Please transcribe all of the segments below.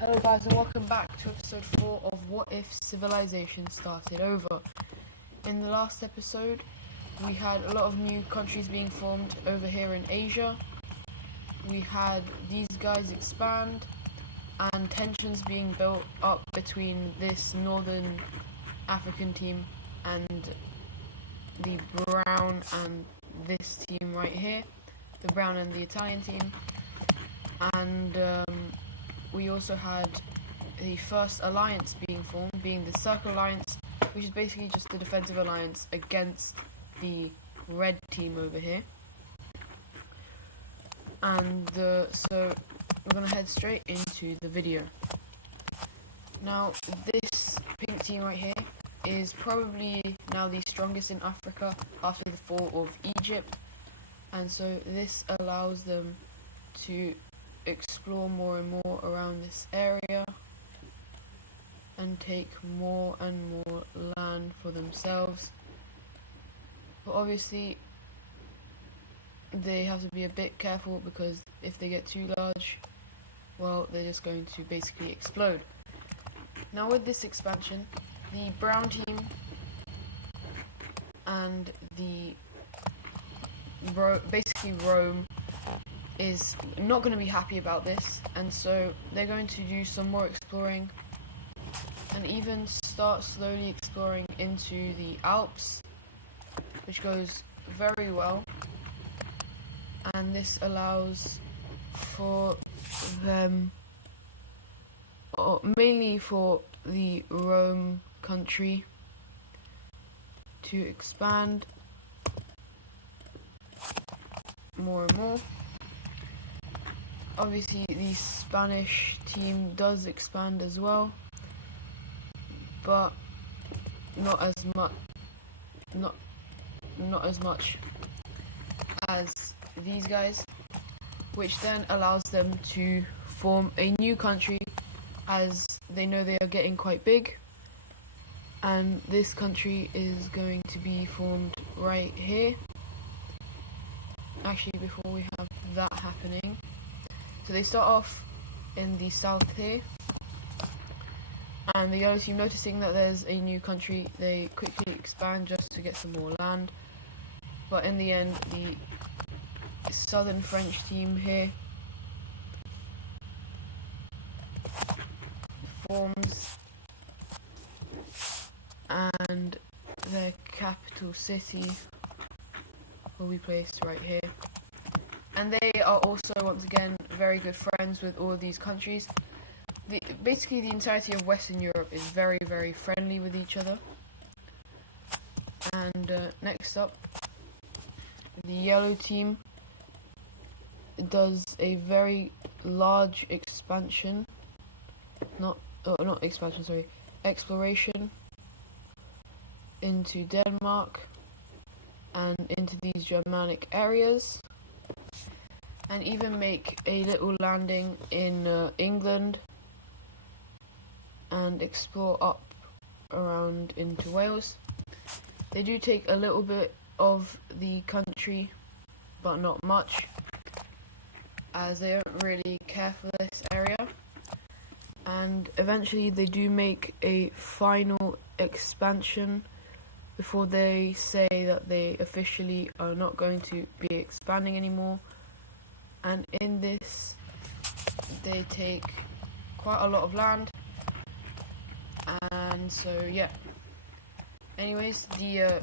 Hello guys and welcome back to episode 4 of What If Civilization Started Over. In the last episode we had a lot of new countries being formed over here in Asia. We had these guys expand and tensions being built up between this northern African team and the brown and this team right here, the brown and the Italian team. And we also had the first alliance being formed, being the Circle Alliance, which is basically just the defensive alliance against the red team over here. And so we're going to head straight into the video. Now, this pink team right here is probably now the strongest in Africa after the fall of Egypt. And so this allows them to explore more and more around this area and take more and more land for themselves. But obviously they have to be a bit careful, because if they get too large, well, they're just going to basically explode. Now with this expansion, the brown team and the basically Rome is not going to be happy about this, and so they're going to do some more exploring and even start slowly exploring into the Alps, which goes very well. And this allows for them, or mainly for the Rome country, to expand more and more. Obviously the Spanish team does expand as well, but not as much as these guys, which then allows them to form a new country, as they know they are getting quite big. And this country is going to be formed right here. Actually, before we have that happening, so they start off in the south here, and the yellow team, noticing that there's a new country, they quickly expand just to get some more land. But in the end, the southern French team here forms, and their capital city will be placed right here. And they are also, once again, very good friends with all of these countries. Basically, the entirety of Western Europe is very, very friendly with each other. And next up, the yellow team does a very large expansion, exploration into Denmark and into these Germanic areas, and even make a little landing in England and explore up around into Wales. They do take a little bit of the country, but not much, as they don't really care for this area. And eventually they do make a final expansion before they say that they officially are not going to be expanding anymore. And in this, they take quite a lot of land. And so, yeah. Anyways, the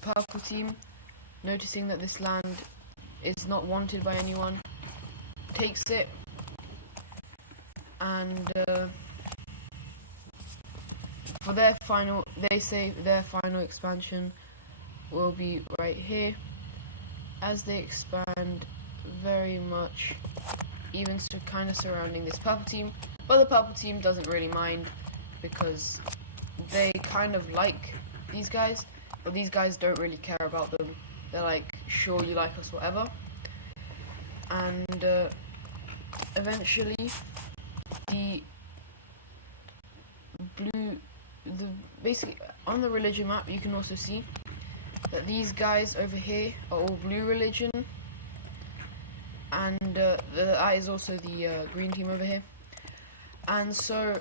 purple team, noticing that this land is not wanted by anyone, takes it. And for their final, they say their final expansion will be right here, as they expand very much, even kind of surrounding this purple team. But the purple team doesn't really mind, because they kind of like these guys, but these guys don't really care about them. They're like, sure, you like us, whatever. And eventually basically on the religion map, you can also see that these guys over here are all blue religion, and that is also the green team over here. And so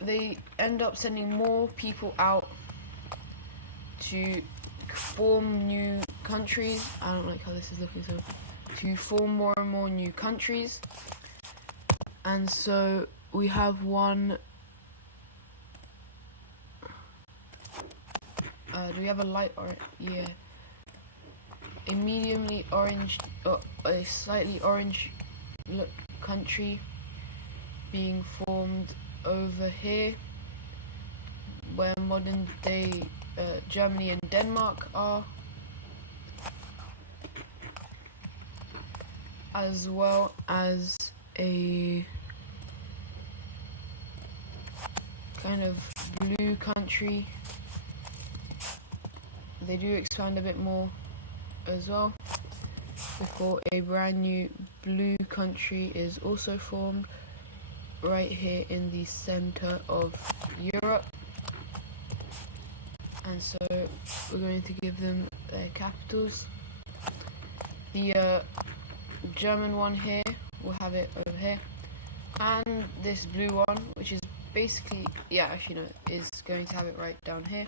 they end up sending more people out to form new countries. I don't like how this is looking, so to form more and more new countries. And so we have one. Do we have a light orange? Yeah. A mediumly orange, a slightly orange look country being formed over here, where modern day Germany and Denmark are, as well as a kind of blue country. They do expand a bit more as well before a brand new blue country is also formed right here in the center of Europe. And so we're going to give them their capitals. The German one here, we'll have it over here, and this blue one, which is basically, is going to have it right down here.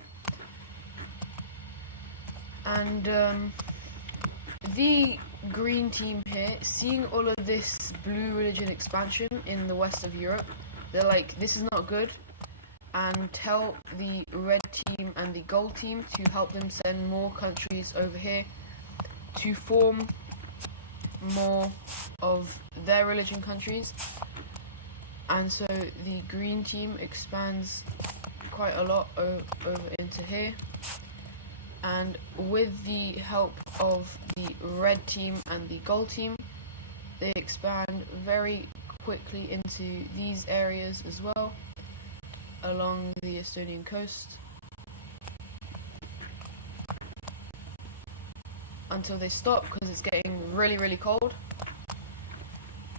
And the green team here, seeing all of this blue religion expansion in the west of Europe, they're like, this is not good, and tell the red team and the gold team to help them send more countries over here to form more of their religion countries. And so the green team expands quite a lot over into here, and with the help of the red team and the gold team, they expand very quickly into these areas as well along the Estonian coast until they stop because it's getting really, really cold.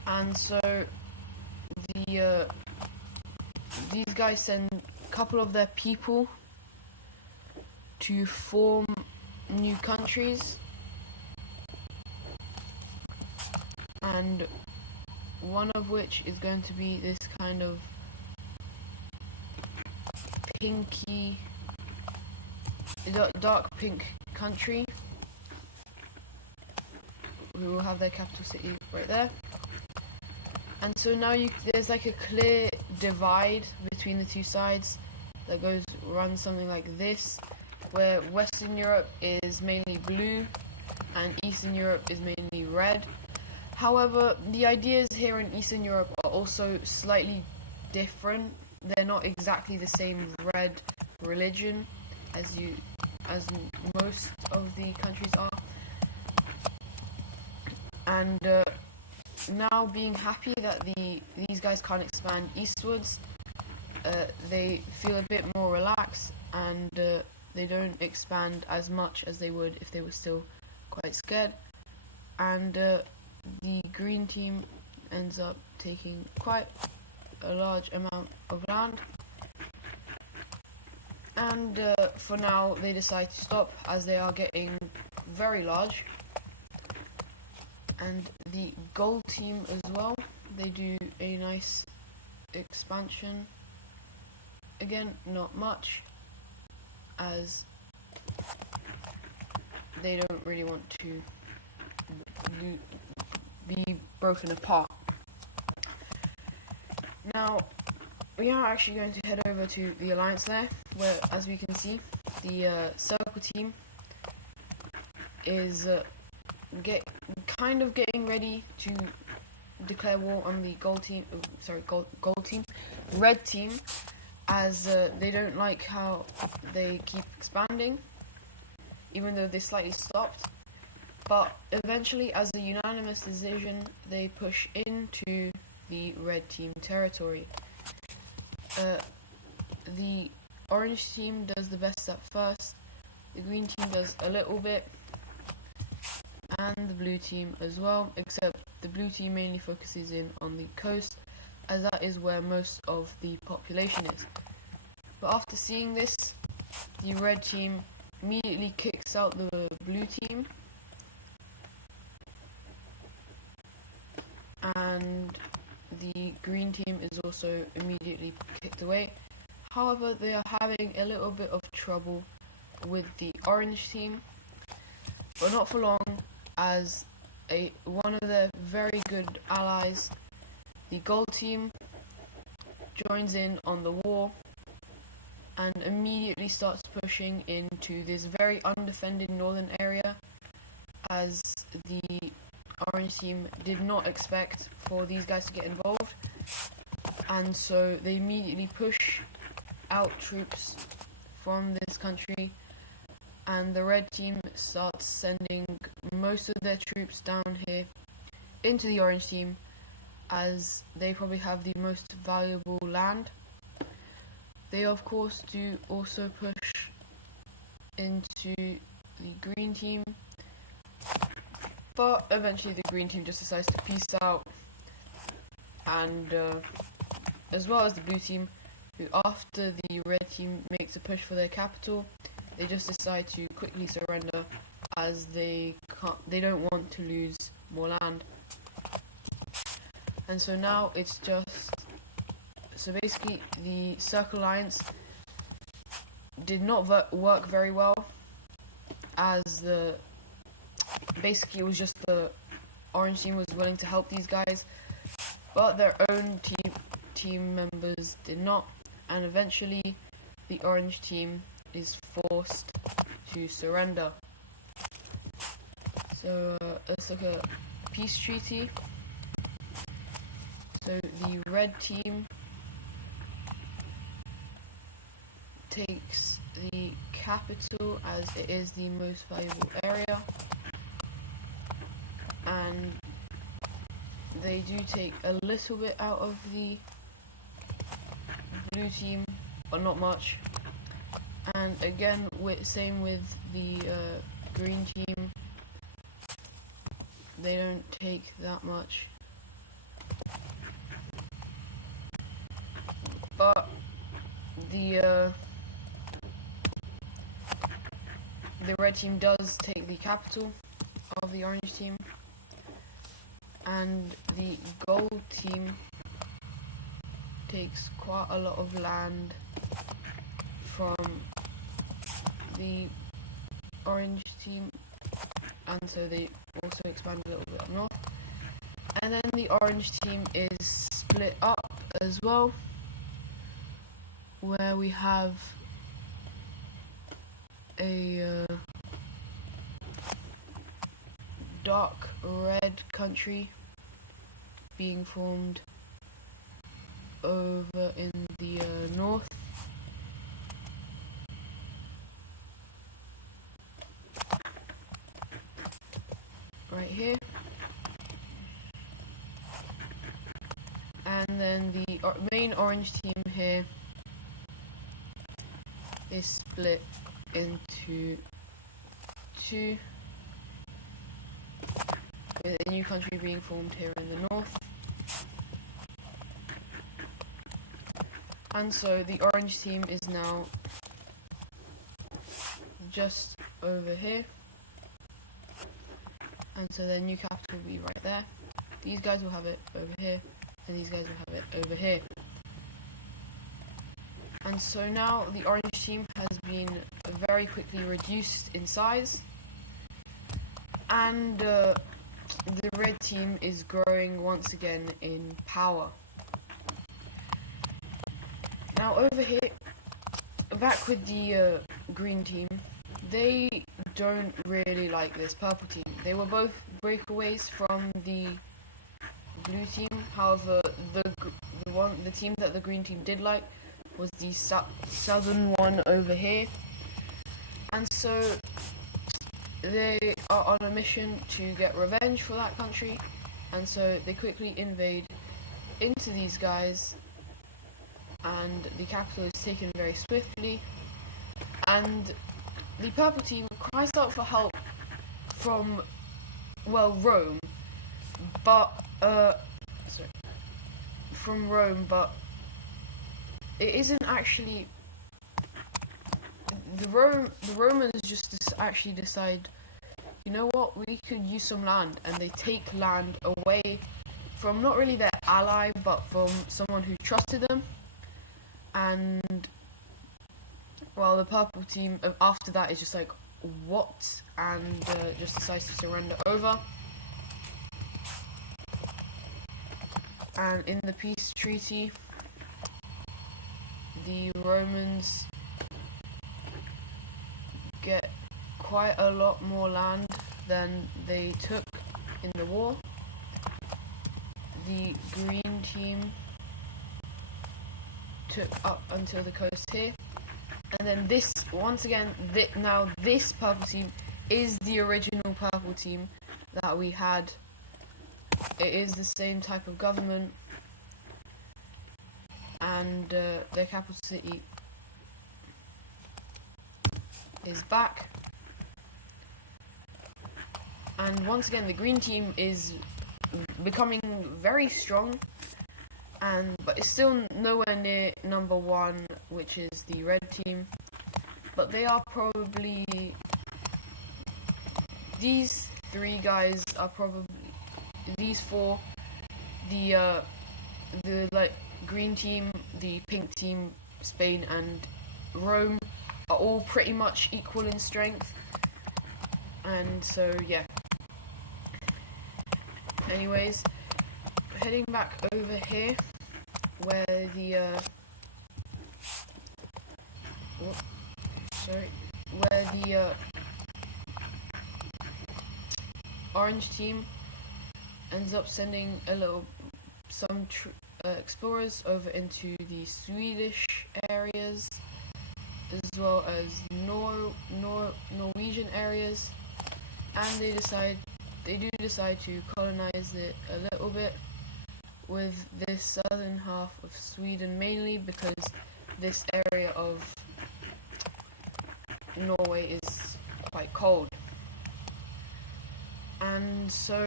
And so these guys send a couple of their people to form new countries, and one of which is going to be this kind of pinky, dark pink country. We will have their capital city right there. And so now there's like a clear divide between the two sides that runs something like this, where Western Europe is mainly blue and Eastern Europe is mainly red. However, the ideas here in Eastern Europe are also slightly different. They're not exactly the same red religion as most of the countries are. And now being happy that these guys can't expand eastwards, they feel a bit more relaxed, and they don't expand as much as they would if they were still quite scared. And the green team ends up taking quite a large amount of land. And for now they decide to stop as they are getting very large. And the gold team as well, they do a nice expansion. Again, not much, as they don't really want to be broken apart. Now, we are actually going to head over to the Alliance there, where, as we can see, the Circle team is kind of getting ready to declare war on the gold team. Gold team, red team, as they don't like how they keep expanding, even though they slightly stopped. But eventually, as a unanimous decision, they push into the red team territory. The orange team does the best at first, the green team does a little bit, and the blue team as well, except the blue team mainly focuses in on the coast, as that is where most of the population is. But after seeing this, the red team immediately kicks out the blue team, and the green team is also immediately kicked away. However, they are having a little bit of trouble with the orange team, but not for long, as one of their very good allies, the gold team, joins in on the war and immediately starts pushing into this very undefended northern area, as the orange team did not expect for these guys to get involved, and so they immediately push out troops from this country, and the red team starts sending most of their troops down here into the orange team, as they probably have the most valuable land. They of course do also push into the green team, but eventually the green team just decides to peace out, and as well as the blue team, who after the red team makes a push for their capital, they just decide to quickly surrender, as they don't want to lose more land. And so now it's just, so basically the Circle Alliance did not work very well, as basically it was just the orange team was willing to help these guys, but their own team members did not, and eventually the orange team is forced to surrender. So let's look at peace treaty. So the red team takes the capital, as it is the most valuable area, and they do take a little bit out of the blue team, but not much. And again, same with the green team, they don't take that much. But the red team does take the capital of the orange team, and the gold team takes quite a lot of land from the orange team, and so they also expand a little bit up north. And then the orange team is split up as well, where we have a dark red country being formed over in the north, right here, and then the main orange team here is split into two, with a new country being formed here in the north. And so the orange team is now just over here, and so their new capital will be right there. These guys will have it over here, and these guys will have it over here. And so now the orange team has been very quickly reduced in size, and the red team is growing once again in power. Now over here, back with the green team, they don't really like this purple team. They were both breakaways from the blue team. However, the team that the green team did like was the southern one over here, and so they are on a mission to get revenge for that country, and so they quickly invade into these guys, and the capital is taken very swiftly, and the purple team cries out for help from, well, Rome, but from Rome, but it isn't actually. The Romans just actually decide, you know what, we could use some land, and they take land away from not really their ally, but from someone who trusted them. And well, the purple team after that is just like, what? And just decides to surrender over. And in the peace treaty, the Romans get quite a lot more land than they took in the war. The green team took up until the coast here, and then this, once again, now this purple team is the original purple team that we had. It is the same type of government, and their capital city is back. And once again, the green team is becoming very strong, but it's still nowhere near number one, which is the red team. But they are probably, these three guys are probably, these four, the like green team, the pink team, Spain and Rome, are all pretty much equal in strength. And so yeah. Anyways, heading back over here, where the orange team ends up sending some explorers over into the Swedish areas, as well as Norwegian areas, and they do decide to colonize it a little bit with this southern half of Sweden, mainly because this area of Norway is quite cold. And so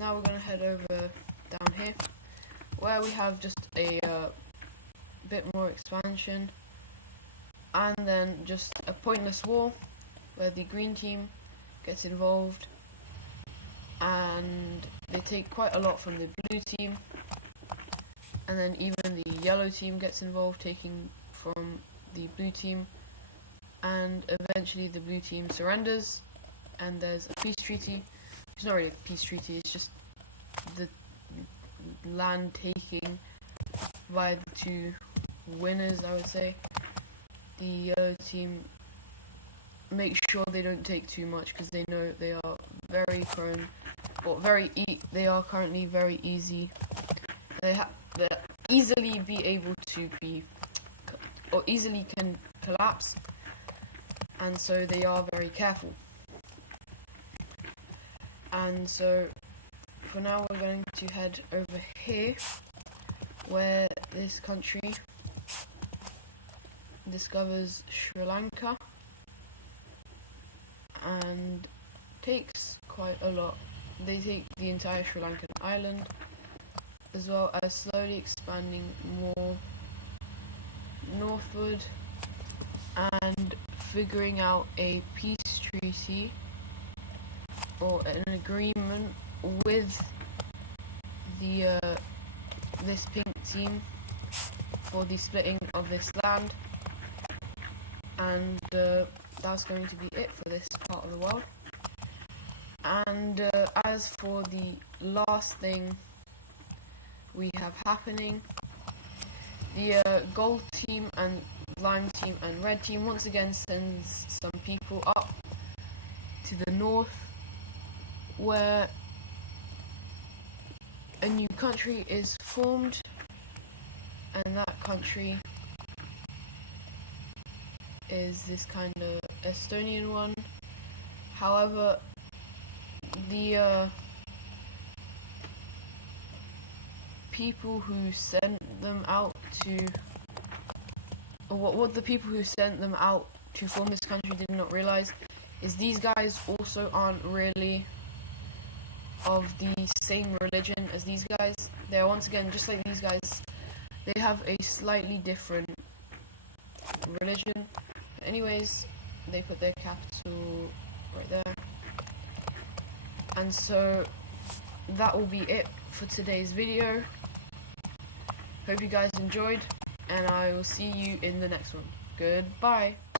now we're gonna head over down here, where we have just a bit more expansion, and then just a pointless war where the green team gets involved, and they take quite a lot from the blue team, and then even the yellow team gets involved, taking from the blue team, and eventually the blue team surrenders, and there's a peace treaty. It's not really a peace treaty, it's just the land taking by the two winners, I would say. The yellow team make sure they don't take too much, because they know they are very prone, or they are currently very easy. They easily be able to be, or easily can collapse, and so they are very careful. And so for now we're going to head over here, where this country discovers Sri Lanka and takes quite a lot. They take the entire Sri Lankan island, as well as slowly expanding more northward and figuring out a peace treaty or an agreement with the this pink team for the splitting of this land. And that's going to be it for this part of the world. And as for the last thing we have happening, the gold team and lime team and red team once again sends some people up to the north, where a new country is formed, and that country is this kind of Estonian one. However, the people who sent them out to, or what the people who sent them out to form this country did not realize, is these guys also aren't really of the same religion as these guys. They're once again just like these guys. They have a slightly different religion. Anyways, they put their capital right there. And so that will be it for today's video. Hope you guys enjoyed, and I will see you in the next one. Goodbye.